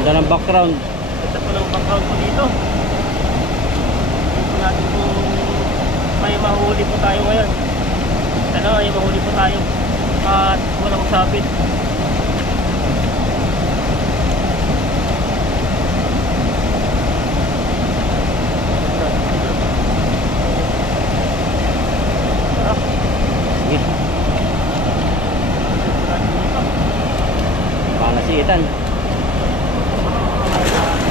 Ganda ng background. Ganda po ng background po dito. Ito natin kung may mahuli po tayo ngayon. Sana may mahuli po tayo. At walang sabit. Panasitan.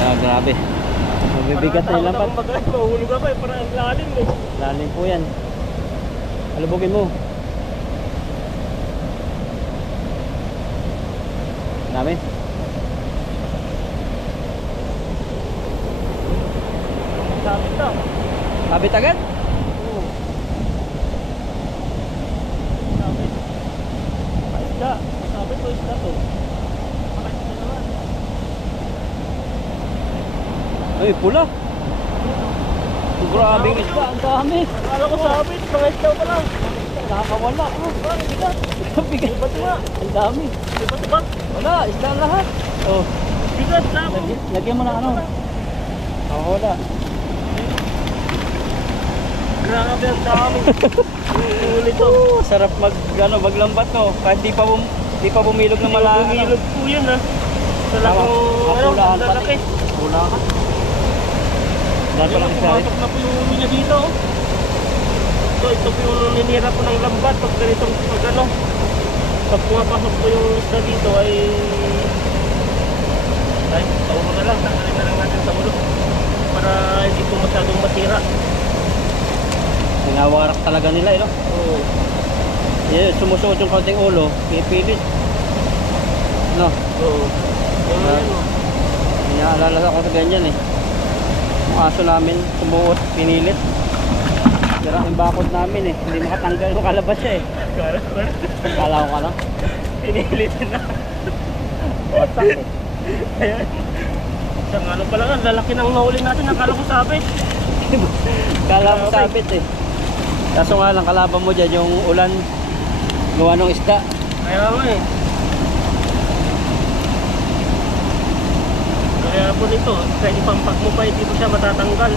Ah, grabe. Mabibigat na yung lampat. Mahulog ka pa eh, parang lalim eh. Lalim po yan. Alubugin mo. Dami. Sabit na. Sabit agad? Oo. Sabit. Paisda. Sabit o isda to? Paisda naman. Ay, pula. Grabing isda, ang dami. Akala ko sabit, mga isda pala. Nakakawala. Oh, bakit bigat? Bigat. Iba't nga. Ang dami. Iba't. Wala, isda lahat. Oh, Bigat na ako. lagyan mo ng ano. Nakakawala. Grabe ang dami. Ulit to. Sarap maglambat no. Kahit di pa bumilog na malakas. Bumilog po yun ha. Talagang Mapulahan pa lalaki. Pulahan. Dahil palang isda. Pumasok na po yung ulo niya dito. Ito po yung ninira po ng lambat. Pag ganitong pag pumapasok po yung isda dito ay sa ulo na lang. Tanggalin na lang natin sa ulo. Para hindi po masyadong masira. Pinawarak talaga nila no. Oo. Yeah, sumusuot yung konting ulo, pipilit. No. Oo. Inaalala ako sa ganyan eh. Yung aso namin, sumuot, pinilit. Sira yung bakod namin eh. Hindi makatanggal yung kalabas siya eh. Kala ko ka lang. Pinilit na. Wasak eh. Ayan. Isang ano pala nga, lalaki ng nahuli natin. Nakala ko sabit. Kala mo sabit eh. Kaso nga lang, kalaban mo dyan yung ulan gawa ng isda. Kaya mo eh. Kaya po nito, kahit ipampak mo pa, hindi po siya matatanggal.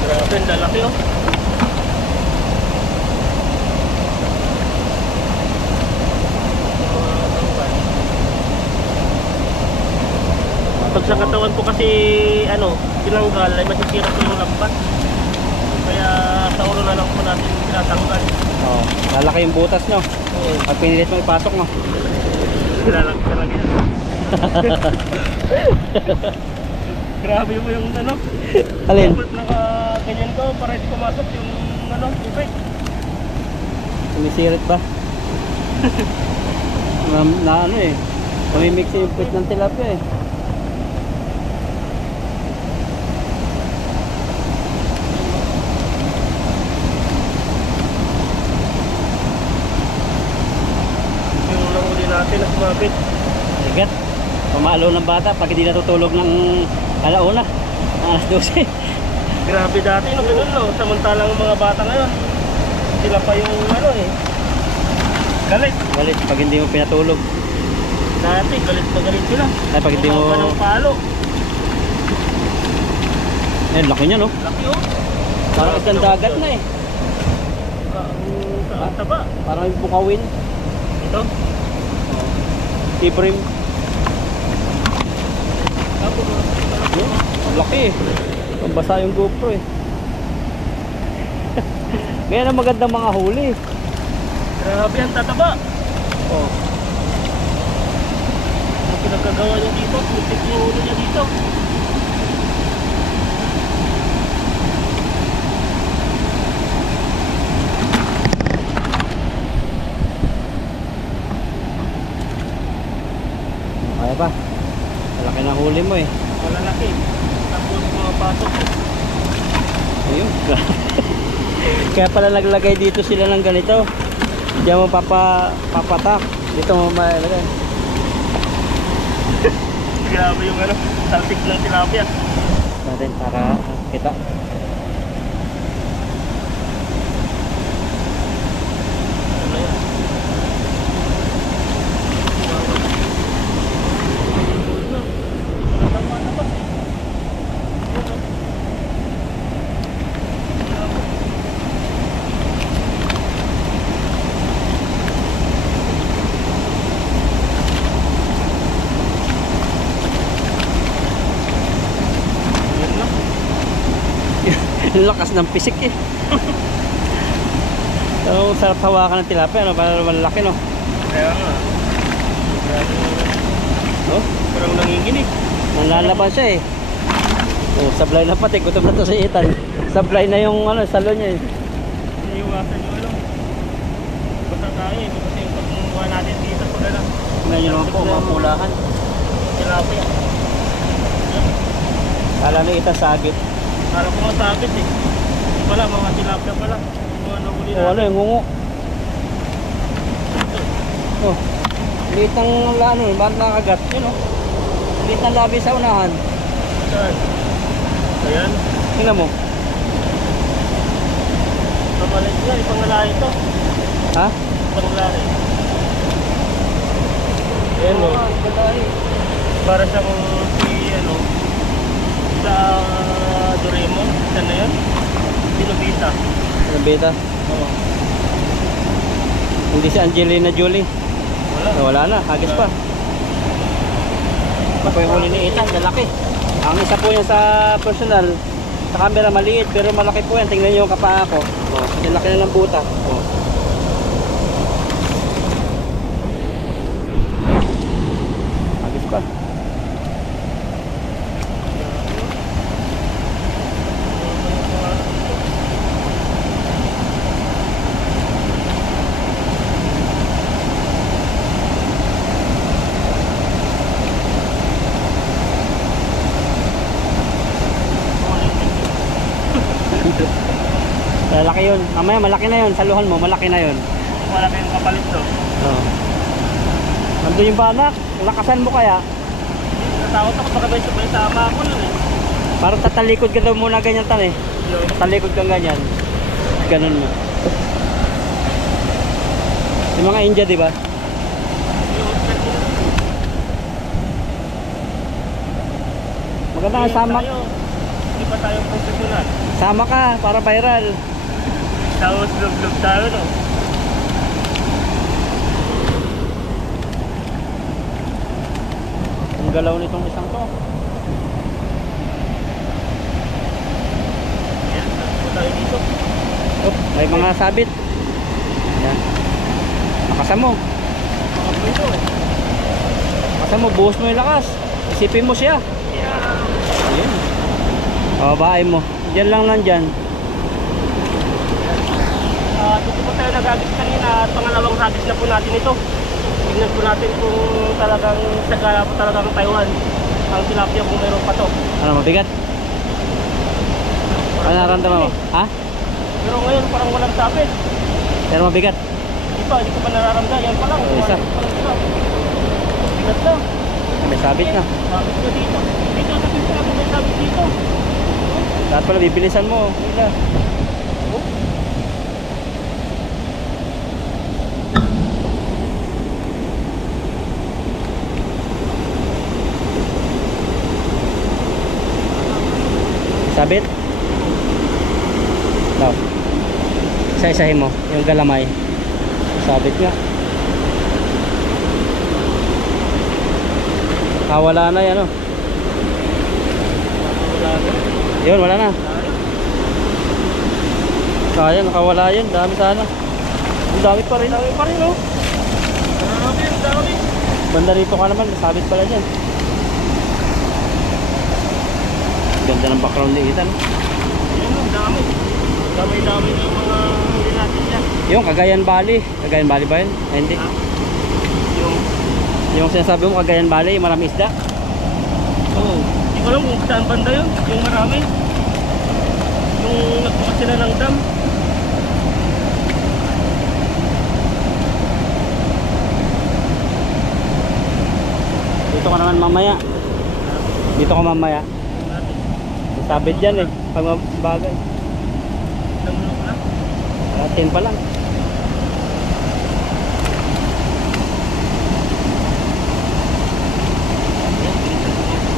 Grabe, ang lalaki oh. Pag sa katawan po kasi tinanggal ay masisira po yung lambat. Kaya sa ulo na lang po natin tinatanggal. Oh, lalaki yung butas no. Oo. Pag pinilit mo ipasok mo. Lalaki talaga yan. Grabe mo yung Alin? dapat naka-ganyan ko para hindi pumasok yung effect. Sumisirit ba? na ano eh. Pamimix yung puwit ng tilapia eh. Yung nahuli natin na sumabit. Sigat. Pamalo ng bata pag hindi natutulog ng alauna. Alas 12. Grabe dati no, ganun no. Samantalang mga bata ngayon, sila pa yung galit. Galit pag hindi mo pinatulog. Dati, galit na galit sila. Ay pag hindi mo... Mga ng palo. Eh, laki niya no. Laki oh. Parang isang dagat na eh. Ang taba. Parang yung bukawin. Ito. Ibrim. Tapos, Ang laki eh. Basa yung GoPro eh. Ngayon ang magandang mga huli. grabe ang tataba. Oh. Ang pinagkagawa niya dito, putik yung ulo niya dito. Kaya pa. Malaki na huli mo eh. Malalaki. Tapos mga pasok. Ayun. Kaya pala naglagay dito sila ng ganito. Diyan mo papatak. Dito mo malagay. Grabe yung saltik ng tilapia. Natin para kita. Ano yan? Ang lakas ng pisik eh. So, sarap hawakan ng tilapia, no? Para malaki, no? Kaya nga. No? Parang nanginginig. Nalalaban siya eh. Oh, sablay na pati. Gutom na to si Ethan. Sablay na yung ano, salon niya eh. Iniiwasan nyo alam. Basta tayo eh. Kasi yung pagmumuha natin dito pag alam. Ngayon naman po, mga pulahan. Tilapia. Kala na Ethan sagit. Para ko nga sabit eh. Pala, mga tilapia pala. Mga nahuli Oh, ano yung ngungo? Oh, liit ng ano, bakit nakagat? Yun oh. Liit ng labi sa unahan. Saan? Ayan. Tingnan mo. Pamalit nga, ipangalahi ito. Ha? Pangalahi. Ayan o. Para siyang si ano, sa Doraemon. Saan na yun? Sinobita. Ano beta? Oo. Hindi si Angelina Jolie. Wala. Wala na, hagis pa. Ito yung huli ni Ethan, lalaki. Ang isa po yan sa personal, sa camera maliit pero malaki po yan. Tingnan niyo yung kapaa ko. Oh, kasi laki na ng buta. Oh. Hagis pa. Lalaki yun. Mamaya malaki na yun. Saluhan mo, malaki na yun. Malaki yung kapalit to. Oh. Nandun yung banak. Lakasan mo kaya. Natakot ako baka may sabay sama ako nun eh. Parang tatalikod ka daw muna ganyan tan eh. Yun. Talikod kang ganyan. Ganun mo. Yung mga India, di ba? Maganda nga sama. Hindi pa tayo professional. Sama ka para viral. Tapos lub-lub tayo no. Ang galaw nitong isang to. Yan, tapos tayo dito. Oh, may mga sabit. Yan. Makasan mo. Mga ito. Makasan mo, buhos mo yung lakas. Isipin mo siya. Ayun. O, bahay mo. Diyan lang nandyan. Dito po tayo nagagis kanina at pangalawang hagis na po natin ito. Tignan po natin kung talagang sagala po talagang Taiwan ang tilapia kung mayroon pa to. Ano, mabigat? Ano naramdaman mo? Ha? Pero ngayon parang walang sabit. Pero mabigat? Hindi ko pa nararamdaman. Yan pa lang. Isa. Bigat na. May sabit na. Sabit na dito. Dito sa pinto may sabit dito. Lahat pala bibilisan mo. Hila. Oh. Sabit? No. Isa-isahin mo. Yung galamay. Sabit nga. Wala na yan, oh. Wala na. Yun, wala na. Sayang, nakawala yun. Dami sana. Ang dami pa rin. Dami pa rin, oh. Dami, dami. Banda rito ka naman, sabit pala dyan. Ganda ng background ni Ethan. Yan, ang dami. Dami-dami na yung mga huli natin dyan. Yung Cagayan Valley. Cagayan Valley ba yun? Ay, hindi. Yung sinasabi mo Cagayan Valley, yung marami isda. Oo. Hindi ko alam kung saan banda yun. Yung marami. Yung nagbukas sila ng dam. Dito ka naman mamaya. Dito ka mamaya. Sabit dyan eh. Pag mabagay. Namulok na. 10 pa lang.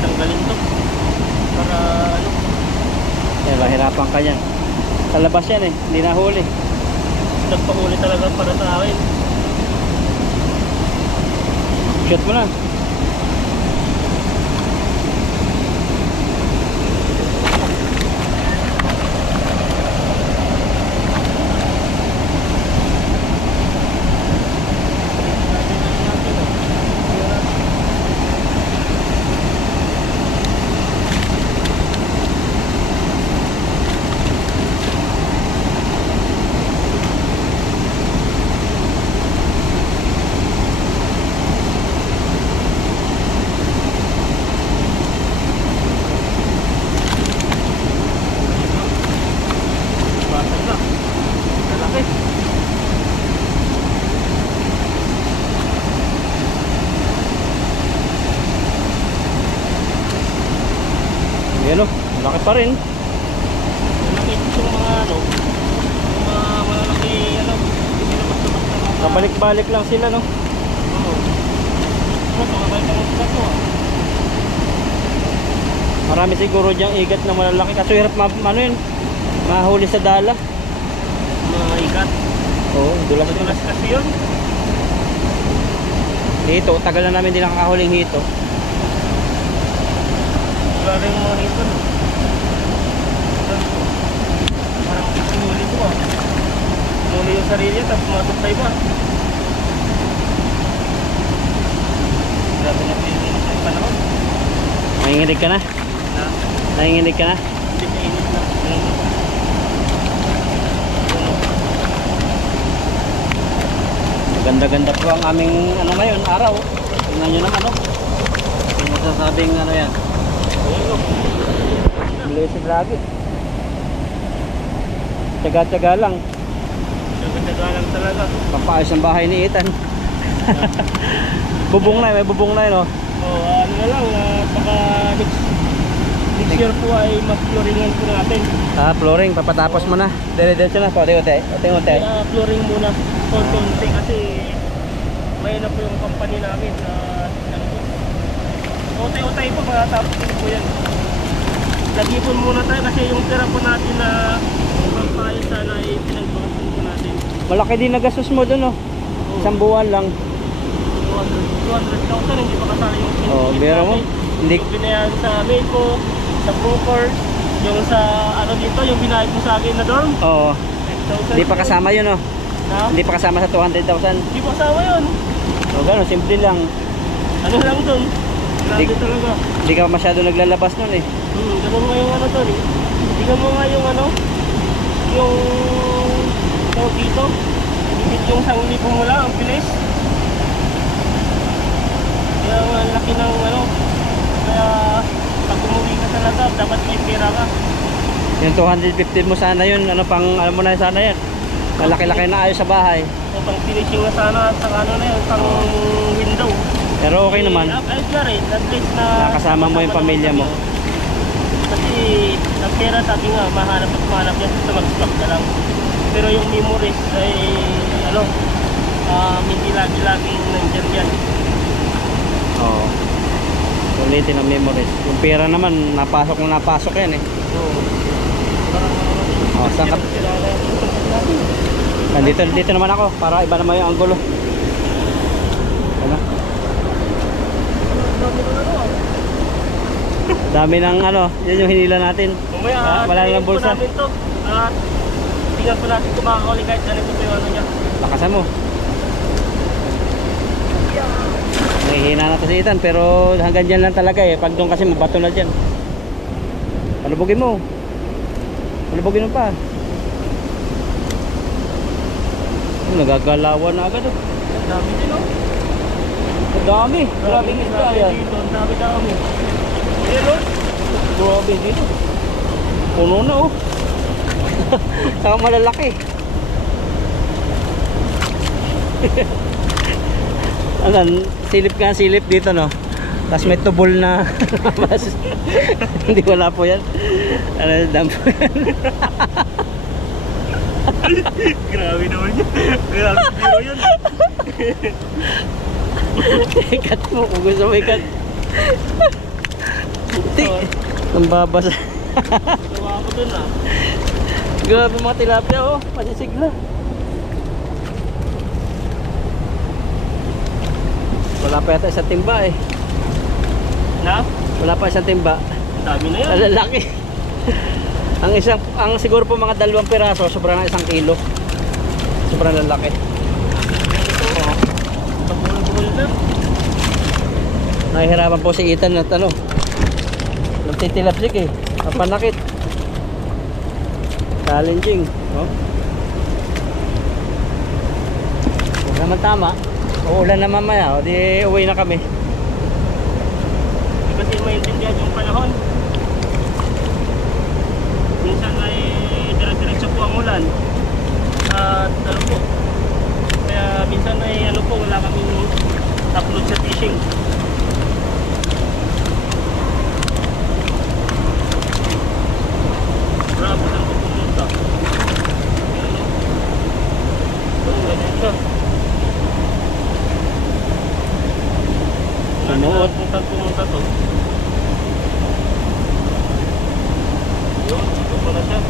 Tanggalin to. Para ano. Eh, mahirapan ka yan. Sa labas yan eh. Hindi nahuli. Nagpahuli talaga para sa akin. Shoot mo lang. Yan o, malaki pa rin. Malaki itong mga ano, mga malalaki ano, binabas-labas na mga... Kabalik-balik lang sila, no? Oo. Tumabalik ang mga ito ah. Marami siguro diyang igat na malalaki. Kaso hirap ano yun, mahuli sa dala. Mga ikat. Oo, dulas na. Madulas kasi yun. Hito, tagal na namin din nakakahuling hito. Wala rin mga hito. Parang sinuli ko ah. Sinuli yung sarili tapos matuklay pa. Grabe na pinilinis yung panahon. Nanginginig ka na? Na? Nanginginig ka na? Hindi na init na. Ganda-ganda po ang aming ano ngayon, araw. Tingnan nyo naman, ano? Yung masasabing ano yan. Blessed lagi. Tsaga-tsaga lang. Tsaga-tsaga lang talaga. Pampaayos ng bahay ni Ethan. Bubong na, may bubong na yun, oh. Oh, ano na lang, baka next year po ay mag-flooringan po natin. Flooring, papatapos mo na. Dire-diretso na po, ote-ote. Kaya flooring muna, konti kasi may na po yung company namin na ano po. Ote-ote po, matatapos din po yan. Lagipon muna tayo kasi yung tira po natin na pampayos sana ay pinagbawasan po natin. Malaki din na gastos mo dun, oh. Isang buwan lang. 200,000, hindi pa kasali yung biro mo. Hindi. Yung binayan sa mail ko, sa broker, yung sa ano dito, yung binayad mo sa akin na dorm. Oo. 8,000. Hindi pa kasama yun, oh. Ha? Hindi pa kasama sa 200,000. Hindi pa kasama yun. O gano'n, simple lang. Ano lang dun? Grabe Di- talaga. Hindi ka masyado naglalabas nun, eh. Ganun nga yung ano dun eh. Tingnan mo nga yung ano, yung tawag dito. Dikit yung 1,000 mo lang, ang bilis. Kaya ang laki ng ano, kaya pag umuwi ka talaga, dapat may pera ka. Yung 250 mo sana yun, ano pang, alam mo na sana yan. Malaki-laki na ayos sa bahay. O pang finishing na sana sa ano na yun, pang window. Pero okay naman. Ay, rin, at least na Nakasama mo yung pamilya mo. Kasi ang pera sabi nga, mahanap at mahanap yan sa mag-stock ka lang. Pero yung memories ay ano, hindi lagi-laging nandiyan yan. Oo. Ulitin ang memories. Yung pera naman, napasok yan, eh. Oo. Oh, saan ka? Dito naman ako, para iba naman yung anggulo. Ano? Dami ng ano, yun yung hinila natin. Mamaya, Wala nang bulsa. namin to. At tingnan po natin kung makakauli kahit ano po yung ano niya. Lakasan mo. Nahihina na to si Ethan, pero hanggang dyan lang talaga, eh. Pag doon kasi mabato na dyan. Palubugin mo. Palubugin mo pa. Nagagalawan na agad, oh. Ang dami din oh. Ang dami. Grabe yung isda yan. dito, ang dami. Pero, Grabe dito. Puno na, oh. Saka malalaki. Ayan, silip dito, no? Tapos may tubol na hindi, wala po yan. Ano, dam po yan. grabe naman yun. Grabe pero yun. Ikat mo kung gusto mo ikat. Ang babas. Tawa ako dun ah. Grabe mga tilapia, oh. Masisigla. Wala pa yata isang timba, eh. Na? Wala pa isang timba. Ang dami na yan. Ang lalaki. Ang siguro po mga 2 piraso, sobrang na 1 kilo. Sobrang lalaki. Pagbulan na. Nahihirapan po si Ethan at ano, nagtitilapsik, eh. Mapanakit. Challenging, no? Huwag naman tama. Uulan na mamaya, o di uwi na kami. Hindi kasi maintindihan yung panahon. Minsan ay dire-diretso po ang ulan. At ano po, kaya minsan ay ano po, wala kaming upload sa fishing. Sumuot. Kung saan pumunta to. Yun, dito pala siya.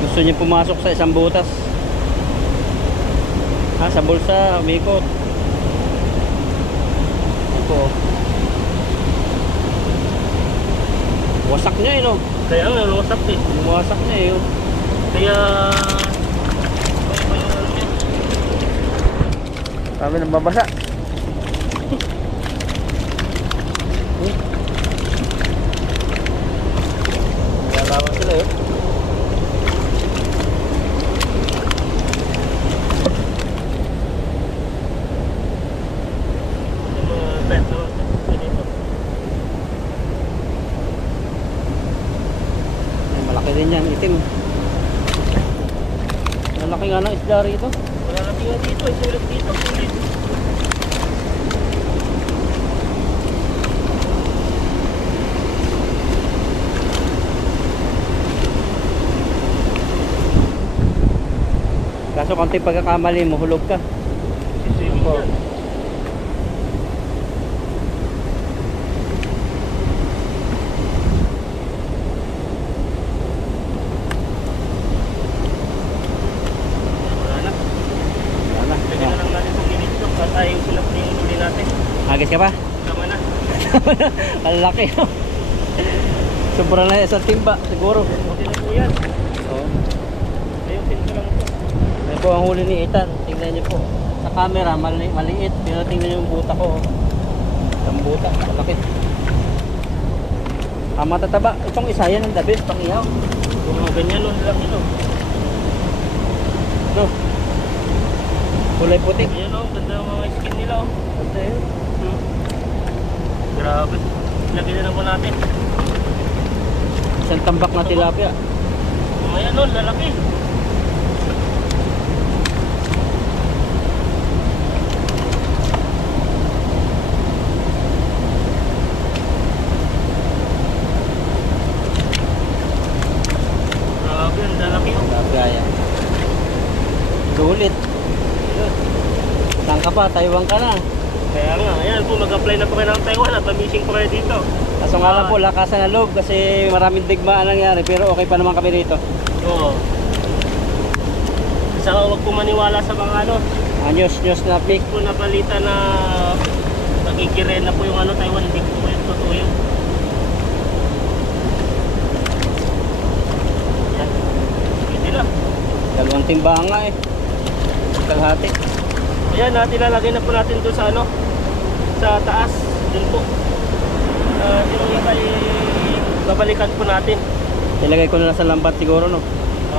Gusto niya pumasok sa isang butas. Sa bulsa, umikot. Ito. Wasak niya eh, no? Kaya nga, lumusap eh. Wasak niya eh. Oh. Kaya... ano niya? Kami nang babasa. Lalawan sila yun. Yung mga pet naman. Ganito. Ay, malaki din yan, itim. Malaki nga ng isda rito. Wala na tingnan dito. Isulit dito. Sulit. Kaso konting pagkakamali mo, hulog ka. Siswimming Oo. yan. Wala na. Wala na. Lagyan na lang natin itong minute lock at ayusin na po yung huli natin. Agis ka pa? Tama na. Ang laki. Sobra na sa timba, siguro. Okay na po yan. Oo. Ayusin ko lang ito. Yan po ang huli ni Ethan. Tingnan niyo po. Sa camera, maliit. Pero tingnan niyo yung buta ko. Ang buta, malaki. Matataba. Itong isa yan ang the best, pang ihaw. Yung mga ganyan nun lang yun. No. Kulay puti. Ayan o, ganda ng mga skin nila o. Ganda yun. Grabe. Lagyan na lang po natin. Isang tambak na tilapia. Ayan o, lalaki. Grabe, ang lalaki o. Tilapia yan. Sulit. Ayan. Saan ka pa? Taiwan ka na. Kaya nga, ayan po, mag-apply na po kayo ng Taiwan at mamising po kayo dito. Kaso nga lang po, lakasan na loob kasi maraming digmaan nangyari. Pero okay pa naman kami rito. Oo. Saka huwag po maniwala sa mga ano, News na pick. po na balita na nakikiren na po yung ano, Taiwan, hindi po yung totoo yun. Yan. Hindi na. Dalawang timbangan nga eh. Kalahati. Ayan, tilalagay na po natin doon sa ano, sa taas, dun po. Yung iba ay babalikan po natin. Ilagay ko na lang sa lambat siguro, no?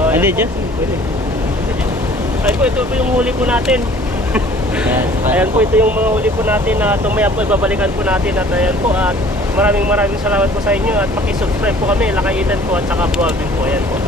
Hindi, Ayan dyan. po. Pwede. Ay po, ito po yung huli po natin. Ayan. Ayan po, ito yung mga huli po natin na tumaya po, ibabalikan po natin. At ayan po, at maraming salamat po sa inyo. At pakisubscribe po kami, Lakay Ethan po at saka Bro Alvin po. Ayan po.